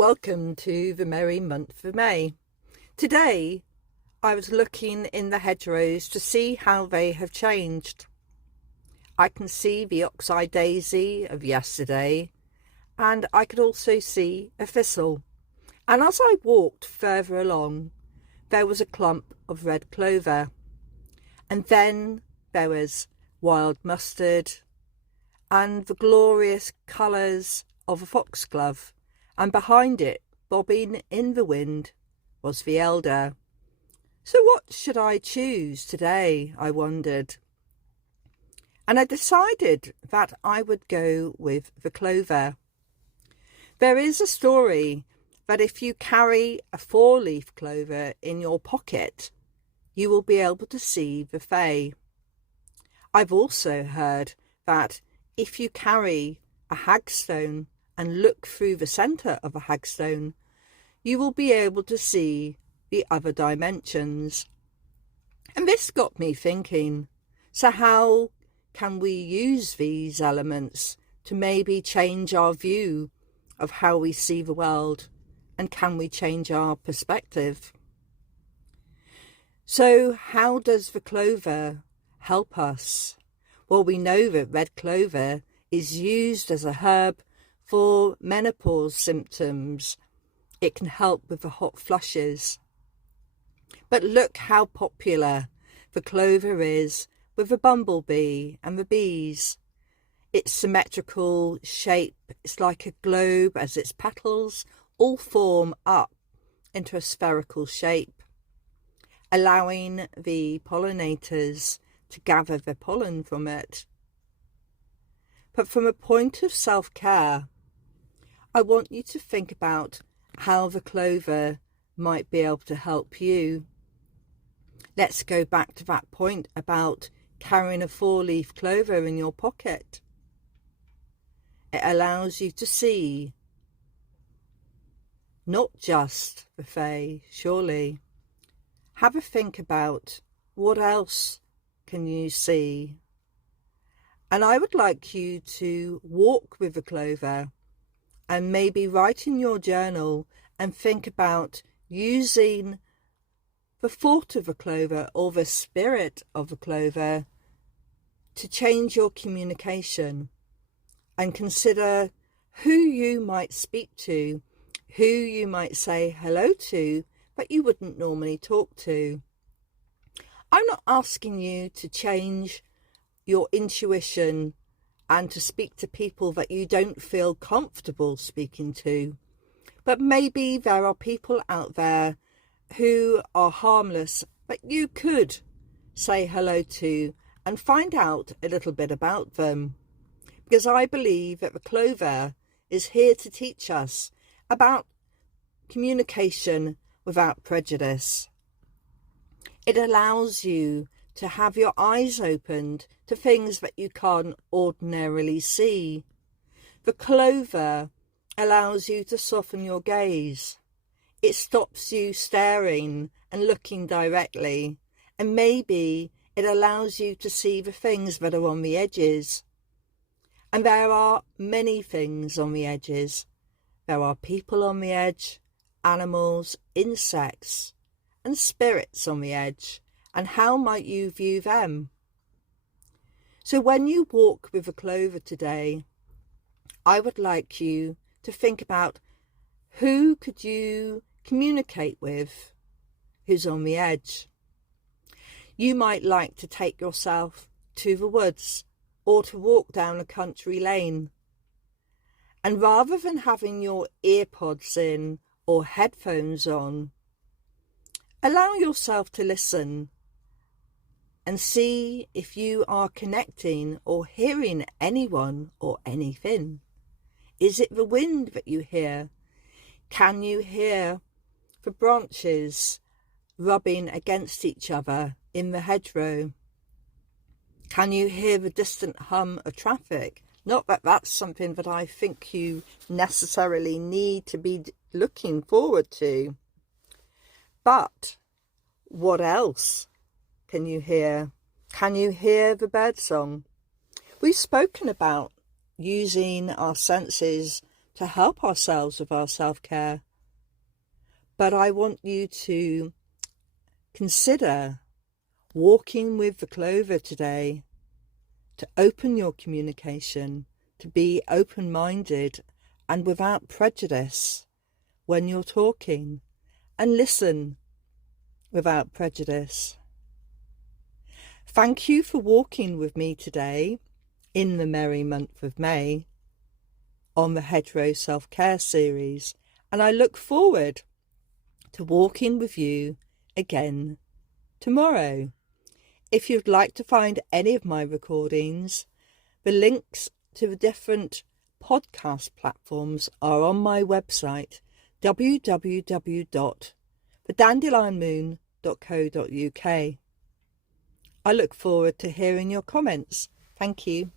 Welcome to the merry month of May. Today I was looking in the hedgerows to see how they have changed. I can see the oxeye daisy of yesterday, and I could also see a thistle. And as I walked further along, there was a clump of red clover, and then there was wild mustard and the glorious colours of a foxglove, and behind it, bobbing in the wind, was the elder. So what should I choose today, I wondered. And I decided that I would go with the clover. There is a story that if you carry a 4-leaf clover in your pocket, you will be able to see the fae. I've also heard that if you carry a hagstone and look through the centre of a hagstone, you will be able to see the other dimensions. And this got me thinking, so how can we use these elements to maybe change our view of how we see the world, and can we change our perspective? So how does the clover help us? Well, we know that red clover is used as a herb for menopause symptoms. It can help with the hot flushes. But look how popular the clover is with the bumblebee and the bees. Its symmetrical shape is like a globe as its petals all form up into a spherical shape, allowing the pollinators to gather the pollen from it. But from a point of self-care, I want you to think about how the clover might be able to help you. Let's go back to that point about carrying a 4-leaf clover in your pocket. It allows you to see not just the fae, surely. Have a think about what else can you see. And I would like you to walk with the clover and maybe write in your journal and think about using the thought of a clover or the spirit of a clover to change your communication, and consider who you might speak to, who you might say hello to, but you wouldn't normally talk to. I'm not asking you to change your intuition and to speak to people that you don't feel comfortable speaking to. But maybe there are people out there who are harmless that you could say hello to and find out a little bit about them. Because I believe that the clover is here to teach us about communication without prejudice. It allows you to have your eyes opened to things that you can't ordinarily see. The clover allows you to soften your gaze. It stops you staring and looking directly, and maybe it allows you to see the things that are on the edges. And there are many things on the edges. There are people on the edge, animals, insects, and spirits on the edge. And how might you view them? So when you walk with a clover today, I would like you to think about who could you communicate with who's on the edge. You might like to take yourself to the woods or to walk down a country lane. And rather than having your earpods in or headphones on, allow yourself to listen and see if you are connecting or hearing anyone or anything. Is it the wind that you hear? Can you hear the branches rubbing against each other in the hedgerow? Can you hear the distant hum of traffic? Not that that's something that I think you necessarily need to be looking forward to. But what else can you hear? Can you hear the birdsong? We've spoken about using our senses to help ourselves with our self-care. But I want you to consider walking with the clover today, to open your communication, to be open-minded and without prejudice when you're talking, and listen without prejudice. Thank you for walking with me today in the merry month of May on the Hedgerow Self-Care series, and I look forward to walking with you again tomorrow. If you'd like to find any of my recordings, the links to the different podcast platforms are on my website, www.thedandelion.co.uk. I look forward to hearing your comments. Thank you.